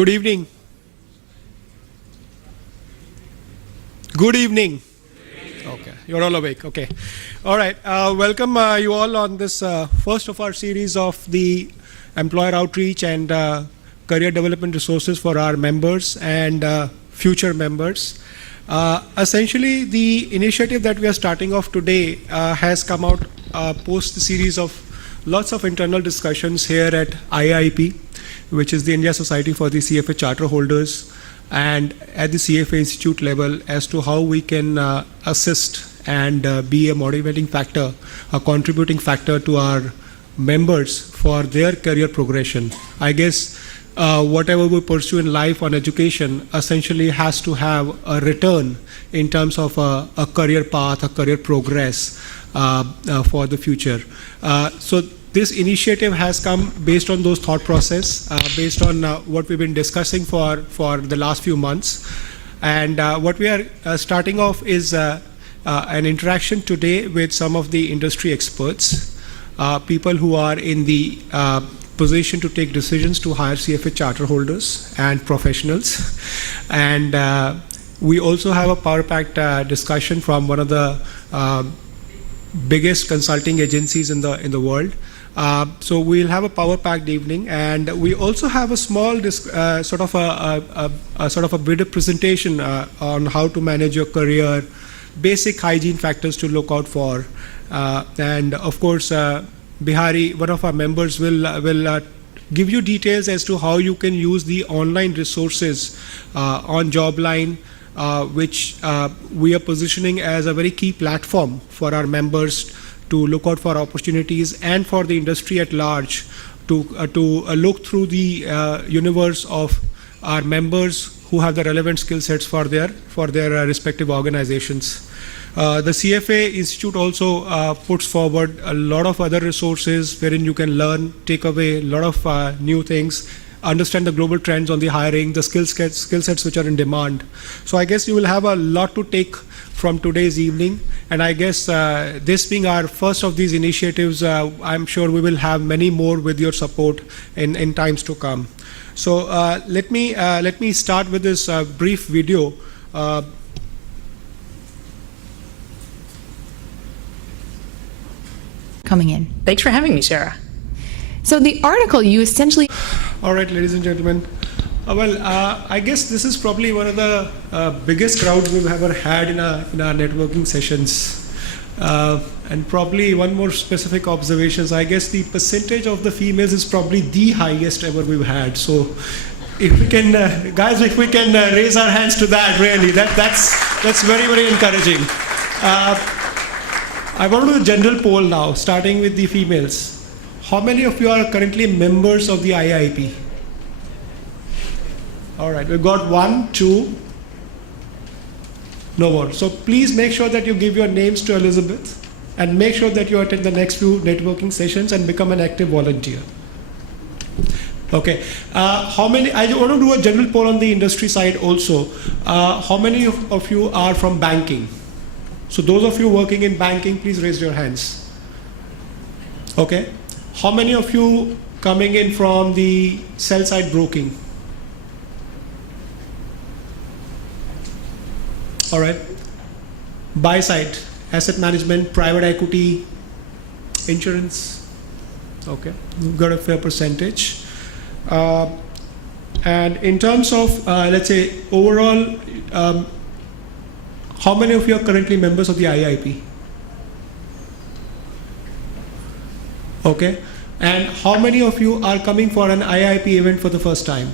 Good evening. Good evening. Okay, you're all awake. Okay. All right. Welcome you all on this first of our series of the employer outreach and career development resources for our members and future members. Essentially, the initiative that we are starting off today has come out post the series of lots of internal discussions here at IIP, which is the India Society for the CFA Charter Holders, and at the CFA Institute level as to how we can assist and be a motivating factor, a contributing factor to our members for their career progression. I guess whatever we pursue in life on education essentially has to have a return in terms of a career path, a career progress for the future. So this initiative has come based on those thought process, based on what we've been discussing for the last few months. And what we are starting off is an interaction today with some of the industry experts, people who are in the position to take decisions to hire CFA charter holders and professionals. And we also have a power-packed discussion from one of the biggest consulting agencies in the world. So we'll have a power-packed evening, and we also have a small sort of a video presentation on how to manage your career, basic hygiene factors to look out for, and of course Bihari, one of our members, will give you details as to how you can use the online resources on Jobline, which we are positioning as a very key platform for our members to look out for opportunities and for the industry at large to look through the universe of our members who have the relevant skill sets for their respective organizations. The CFA Institute also puts forward a lot of other resources wherein you can learn, take away a lot of new things, understand the global trends on the hiring, the skill sets which are in demand. So I guess you will have a lot to take from today's evening, and I guess this being our first of these initiatives, I'm sure we will have many more with your support in times to come. So let me start with this brief video. Coming in. Thanks for having me, Sarah. So the article, you essentially... All right, ladies and gentlemen. I guess this is probably one of the biggest crowds we've ever had in our networking sessions. And probably one more specific observations, I guess the percentage of the females is probably the highest ever we've had. So if we can, guys, if we can raise our hands to that, really, that's very, very encouraging. I want to do a general poll now, starting with the females. How many of you are currently members of the IIP? All right, we've got 1, 2, no more. So please make sure that you give your names to Elizabeth and make sure that you attend the next few networking sessions and become an active volunteer. Okay, how many, I want to do a general poll on the industry side also. How many of you are from banking? So those of you working in banking, please raise your hands. Okay, how many of you coming in from the sell side broking? All right, buy side, asset management, private equity, insurance. Okay, we've got a fair percentage. And in terms of, let's say, overall, how many of you are currently members of the IIP? Okay, and how many of you are coming for an IIP event for the first time?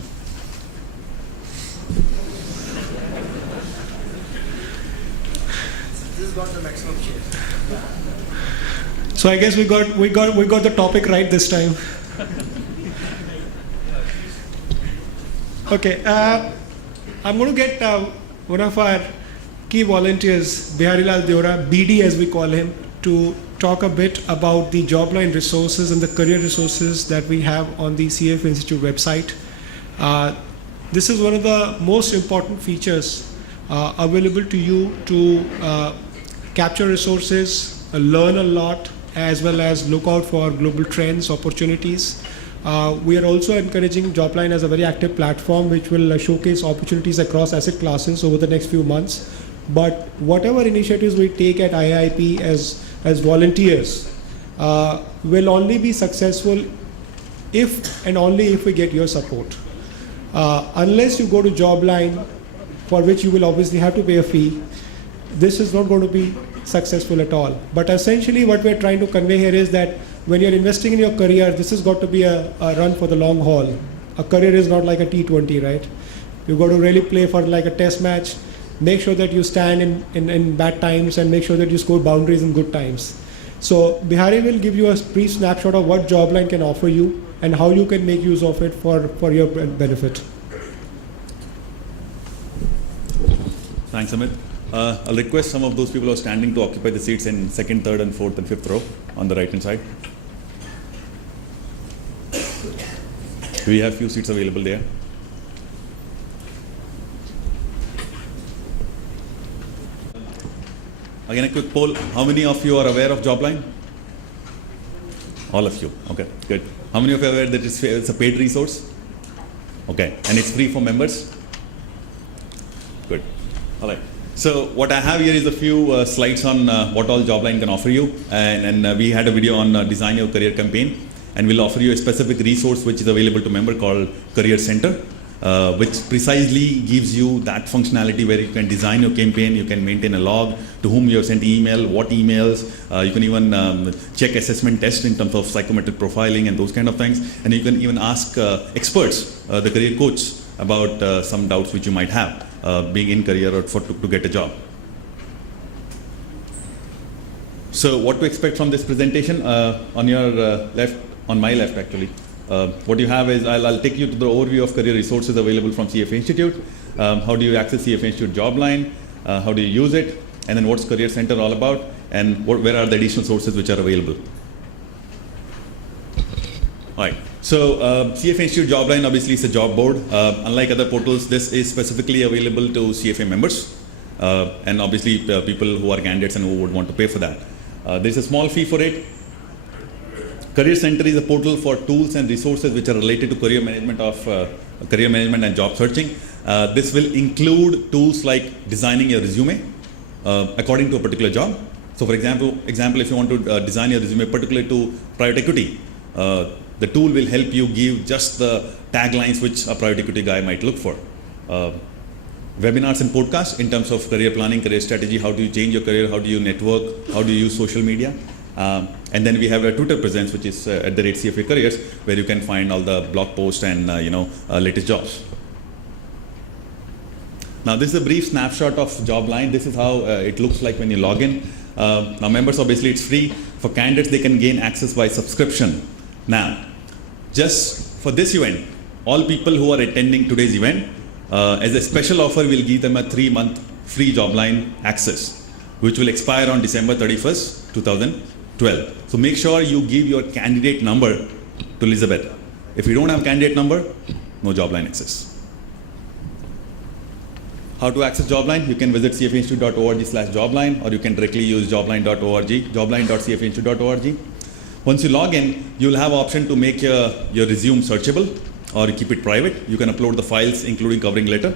So I guess we got the topic right this time. Okay, I'm going to get one of our key volunteers, Biharilal Deora, BD as we call him, to talk a bit about the Jobline resources and the career resources that we have on the CFA Institute website. This is one of the most important features available to you to capture resources, learn a lot, as well as look out for global trends, opportunities. We are also encouraging Jobline as a very active platform which will showcase opportunities across asset classes over the next few months. But whatever initiatives we take at IIP as volunteers will only be successful if and only if we get your support. Unless you go to Jobline, for which you will obviously have to pay a fee, this is not going to be successful at all. But essentially what we're trying to convey here is that when you're investing in your career, this has got to be a run for the long haul. A career is not like a T20, right? You've got to really play for like a test match, make sure that you stand in bad times and make sure that you score boundaries in good times. So Bihari will give you a brief snapshot of what Jobline can offer you and how you can make use of it for your benefit. Thanks, Amit. I'll request some of those people who are standing to occupy the seats in second, third, and fourth and fifth row on the right-hand side. We have few seats available there. Again, a quick poll. How many of you are aware of Jobline? All of you. Okay, good. How many of you are aware that it's a paid resource? Okay, and it's free for members? Good. All right. So what I have here is a few slides on what all Jobline can offer you, and we had a video on Design Your Career campaign, and we'll offer you a specific resource which is available to member called Career Center, which precisely gives you that functionality where you can design your campaign, you can maintain a log, to whom you have sent email, what emails, you can even check assessment tests in terms of psychometric profiling and those kind of things, and you can even ask experts, the career coach, about some doubts which you might have. Being in career or to get a job. So what to expect from this presentation? On your left, on my left actually, what you have is, I'll take you to the overview of career resources available from CFA Institute. How do you access CFA Institute Jobline? How do you use it? And then what's Career Center all about? And where are the additional sources which are available? All right. So CFA Institute Jobline obviously is a job board. Unlike other portals, this is specifically available to CFA members and obviously people who are candidates and who would want to pay for that. There's a small fee for it. Career Center is a portal for tools and resources which are related to career management and job searching. This will include tools like designing your resume according to a particular job. So for example, if you want to design your resume particularly to private equity, the tool will help you give just the taglines which a private equity guy might look for. Webinars and podcasts in terms of career planning, career strategy, how do you change your career, how do you network, how do you use social media. And then we have a Twitter presence which is at the rate CFA Careers, where you can find all the blog posts and latest jobs. Now this is a brief snapshot of Jobline. This is how it looks like when you log in. Now members, obviously it's free. For candidates, they can gain access by subscription. Now, just for this event, all people who are attending today's event, as a special offer, we'll give them a 3-month free Jobline access, which will expire on December 31st, 2012. So make sure you give your candidate number to Elizabeth. If you don't have candidate number, no Jobline access. How to access Jobline? You can visit cfainstitute.org/Jobline, or you can directly use jobline.org, jobline.cfainstitute.org. Once you log in, you'll have option to make your resume searchable, or you keep it private. You can upload the files, including covering letter.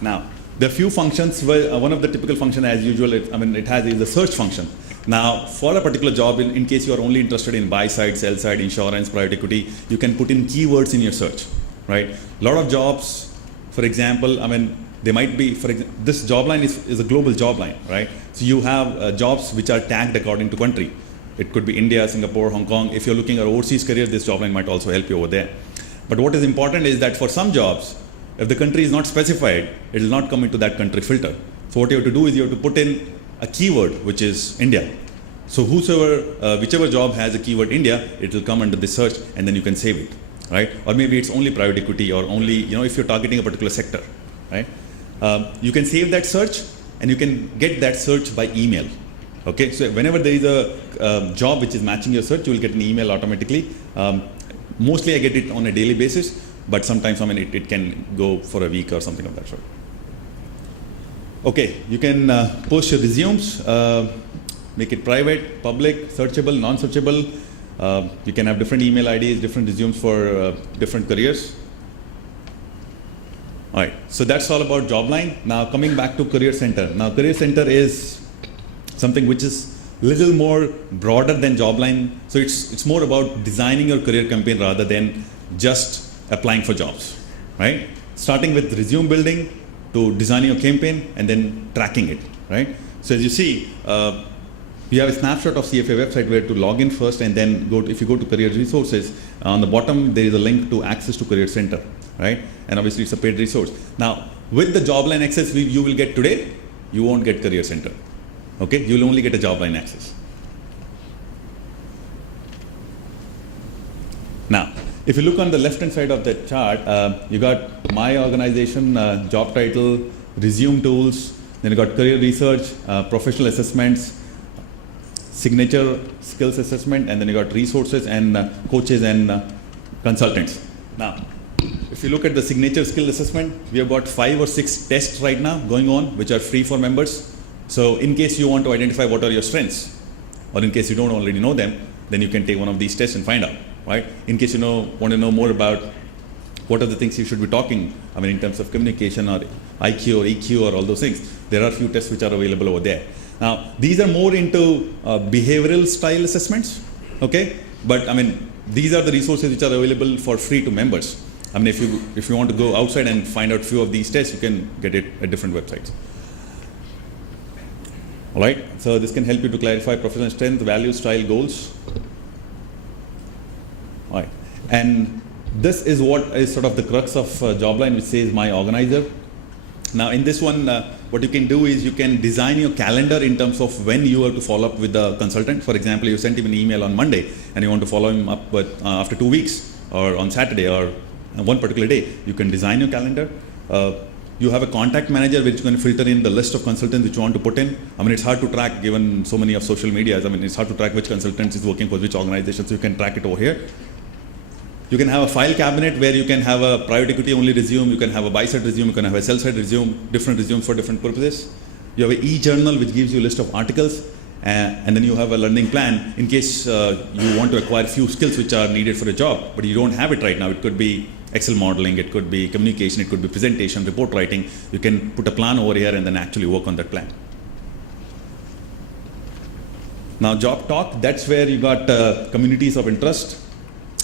Now, there are few functions. Where, one of the typical function, as usual, it has is the search function. Now, for a particular job, in case you are only interested in buy side, sell side, insurance, private equity, you can put in keywords in your search, right? A lot of jobs, for example, they might be, this Jobline is a global Jobline, right? So you have jobs which are tagged according to country. It could be India, Singapore, Hong Kong. If you're looking at overseas career, this Jobline might also help you over there. But what is important is that for some jobs, if the country is not specified, it will not come into that country filter. So what you have to do is you have to put in a keyword, which is India. So whichever job has a keyword India, it will come under the search, and then you can save it, right? Or maybe it's only private equity, or only, if you're targeting a particular sector, right? You can save that search, and you can get that search by email. Okay, so whenever there is a job which is matching your search, you will get an email automatically. Mostly I get it on a daily basis, but sometimes it can go for a week or something of that sort. Okay, you can post your resumes, make it private, public, searchable, non-searchable. You can have different email IDs, different resumes for different careers. All right, so that's all about Jobline. Now coming back to Career Center. Now Career Center is something which is little more broader than Jobline. So it's more about designing your career campaign rather than just applying for jobs, right? Starting with resume building to designing your campaign and then tracking it, right? So as you see, you have a snapshot of CFA website where to log in first, and then if you go to career resources, on the bottom there is a link to access to Career Center, right? And obviously it's a paid resource. Now with the Jobline access you will get today, you won't get Career Center. Okay, you will only get a Jobline access. Now, if you look on the left-hand side of the chart, you got my organization, job title, resume tools, then you got career research, professional assessments, signature skills assessment, and then you got resources and coaches and consultants. Now, if you look at the signature skill assessment, we have got 5 or 6 tests right now going on, which are free for members. So in case you want to identify what are your strengths, or in case you don't already know them, then you can take one of these tests and find out, right? In case you want to know more about what are the things you should be talking, I mean in terms of communication or IQ or EQ or all those things, there are a few tests which are available over there. Now, these are more into behavioral style assessments, okay? But I mean, these are the resources which are available for free to members. I mean, if you want to go outside and find out few of these tests, you can get it at different websites. All right, so this can help you to clarify professional strength, values, style, goals. All right, and this is what is sort of the crux of Jobline, which says my organizer. Now in this one, what you can do is you can design your calendar in terms of when you have to follow up with the consultant. For example, you sent him an email on Monday and you want to follow him up with, after 2 weeks or on Saturday or one particular day. You can design your calendar. You have a contact manager which is going to filter in the list of consultants which you want to put in. I mean, it's hard to track given so many of social medias. I mean, it's hard to track which consultants is working for which organizations. So you can track it over here. You can have a file cabinet where you can have a private equity only resume, you can have a buy-side resume, you can have a sell-side resume, different resumes for different purposes. You have an e-journal which gives you a list of articles, and then you have a learning plan in case you want to acquire few skills which are needed for a job, but you don't have it right now. It could be Excel modeling, it could be communication, it could be presentation, report writing. You can put a plan over here and then actually work on that plan. Now Job Talk, that's where you got communities of interest.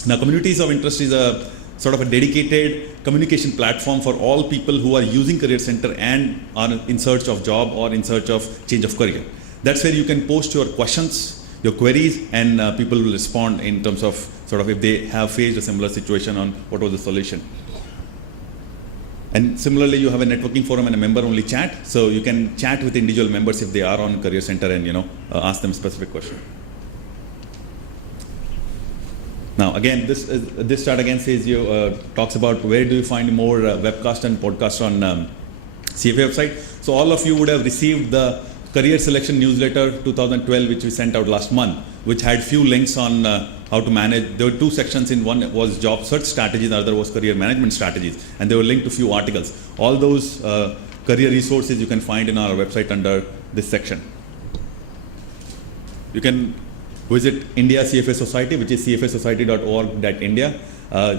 Now communities of interest is a sort of a dedicated communication platform for all people who are using Career Center and are in search of job or in search of change of career. That's where you can post your questions, your queries, and people will respond in terms of sort of if they have faced a similar situation on what was the solution. And similarly, you have a networking forum and a member-only chat, so you can chat with individual members if they are on Career Center and ask them specific questions. Now again, this chart again says talks about where do you find more webcast and podcast on CFA website. So all of you would have received the Career Selection Newsletter 2012, which we sent out last month, which had few links on how to manage. There were 2 sections. In one was job search strategies, the other was career management strategies, and they were linked to few articles. All those career resources you can find in our website under this section. You can visit India CFA Society, which is cfasociety.org.india.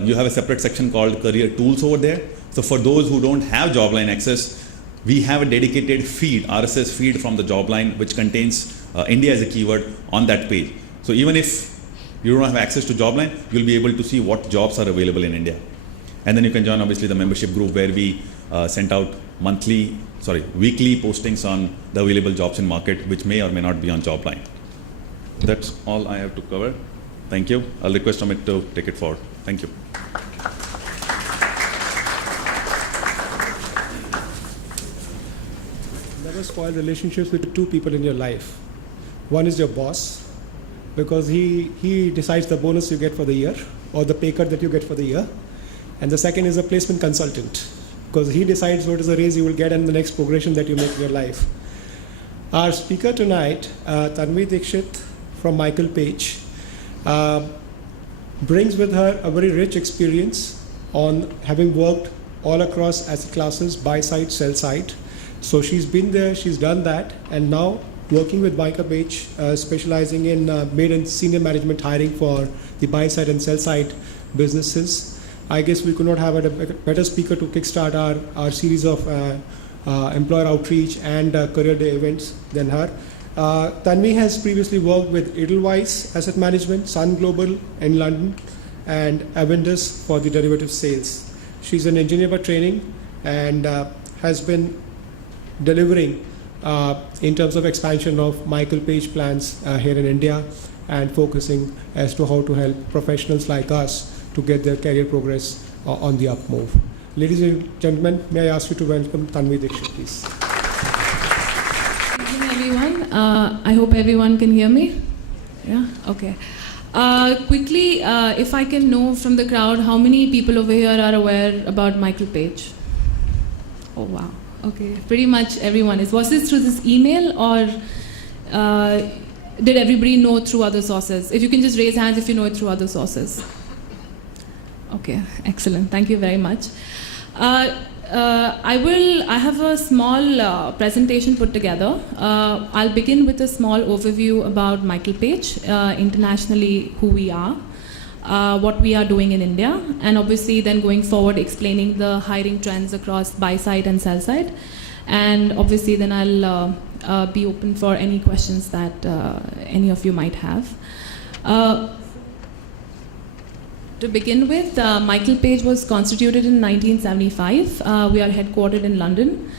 You have a separate section called Career Tools over there. So for those who don't have Jobline access, we have a dedicated feed, RSS feed from the Jobline, which contains India as a keyword on that page. So even if you don't have access to Jobline, you'll be able to see what jobs are available in India. And then you can join obviously the membership group where we sent out weekly postings on the available jobs in market, which may or may not be on Jobline. That's all I have to cover. Thank you. I'll request Amit to take it forward. Thank you. Never spoil relationships with 2 people in your life. One is your boss, because he decides the bonus you get for the year or the pay cut that you get for the year. And the second is a placement consultant, because he decides what is the raise you will get and the next progression that you make in your life. Our speaker tonight, Tanvi Dikshit from Michael Page, brings with her a very rich experience on having worked all across asset classes, buy side, sell side. So she's been there, she's done that, and now working with Michael Page, specializing in mid and senior management hiring for the buy side and sell side businesses. I guess we could not have a better speaker to kickstart our series of employer outreach and career day events than her. Tanvi has previously worked with Edelweiss Asset Management, Sun Global in London, and Avendus for the derivative sales. She's an engineer by training and has been delivering in terms of expansion of Michael Page plans here in India and focusing as to how to help professionals like us to get their career progress on the up move. Ladies and gentlemen, may I ask you to welcome Tanvi Dixit, please. Good evening, everyone. I hope everyone can hear me. Yeah? Okay. Quickly, if I can know from the crowd, how many people over here are aware about Michael Page? Oh, wow. Okay. Pretty much everyone is. Was this through this email or did everybody know through other sources? If you can just raise hands if you know it through other sources. Okay, excellent. Thank you very much. I have a small presentation put together. I'll begin with a small overview about Michael Page, internationally who we are, what we are doing in India, and obviously then going forward explaining the hiring trends across buy side and sell side. And obviously then I'll be open for any questions that any of you might have. To begin with, Michael Page was constituted in 1975. We are headquartered in London.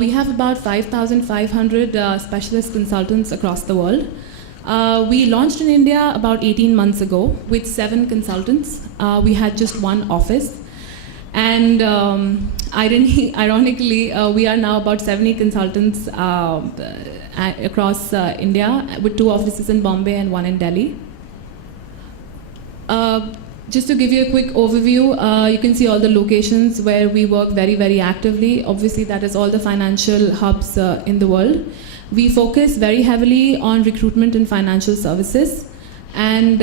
We have about 5,500 specialist consultants across the world. We launched in India about 18 months ago with 7 consultants. We had just one office. And ironically, we are now about 70 consultants across India with 2 offices in Bombay and 1 in Delhi. Just to give you a quick overview, you can see all the locations where we work very, very actively. Obviously, that is all the financial hubs in the world. We focus very heavily on recruitment and financial services. And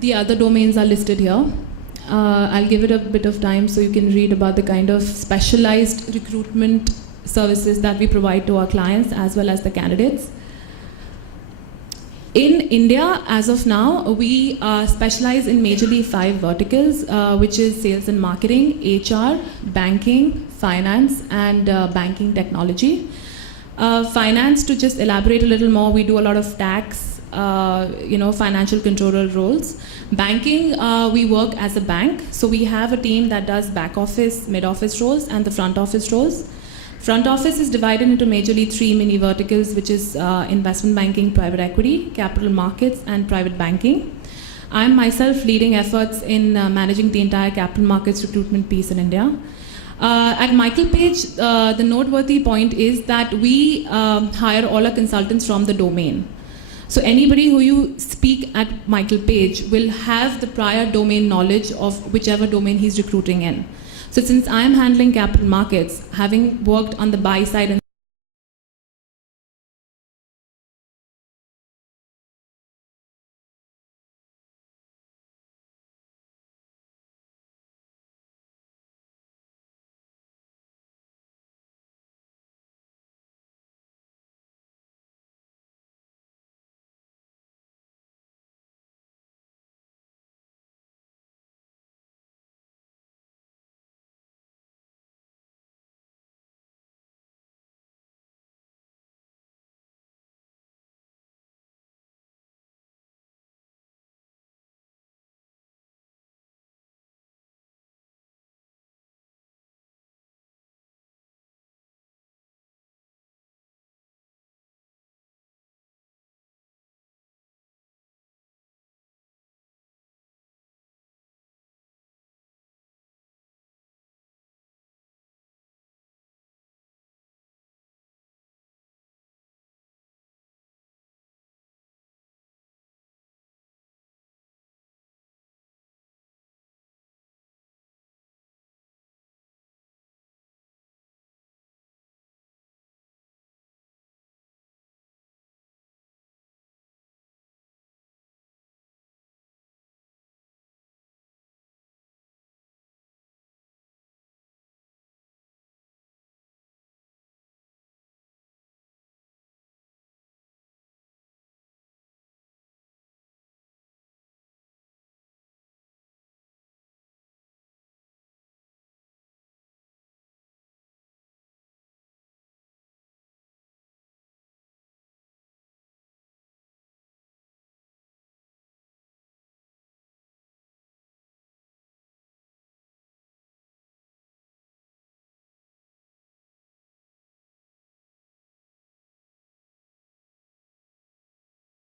the other domains are listed here. I'll give it a bit of time so you can read about the kind of specialized recruitment services that we provide to our clients as well as the candidates. In India, as of now, we specialize in majorly 5 verticals, which is sales and marketing, HR, banking, finance, and banking technology. Finance, to just elaborate a little more, we do a lot of tax, financial controller roles. Banking, we work as a bank, so we have a team that does back office, mid office roles, and the front office roles. Front office is divided into majorly 3 mini verticals, which is investment banking, private equity, capital markets, and private banking. I'm myself leading efforts in managing the entire capital markets recruitment piece in India. At Michael Page, the noteworthy point is that we hire all our consultants from the domain. So anybody who you speak at Michael Page will have the prior domain knowledge of whichever domain he's recruiting in. So since I'm handling capital markets, having worked on the buy side and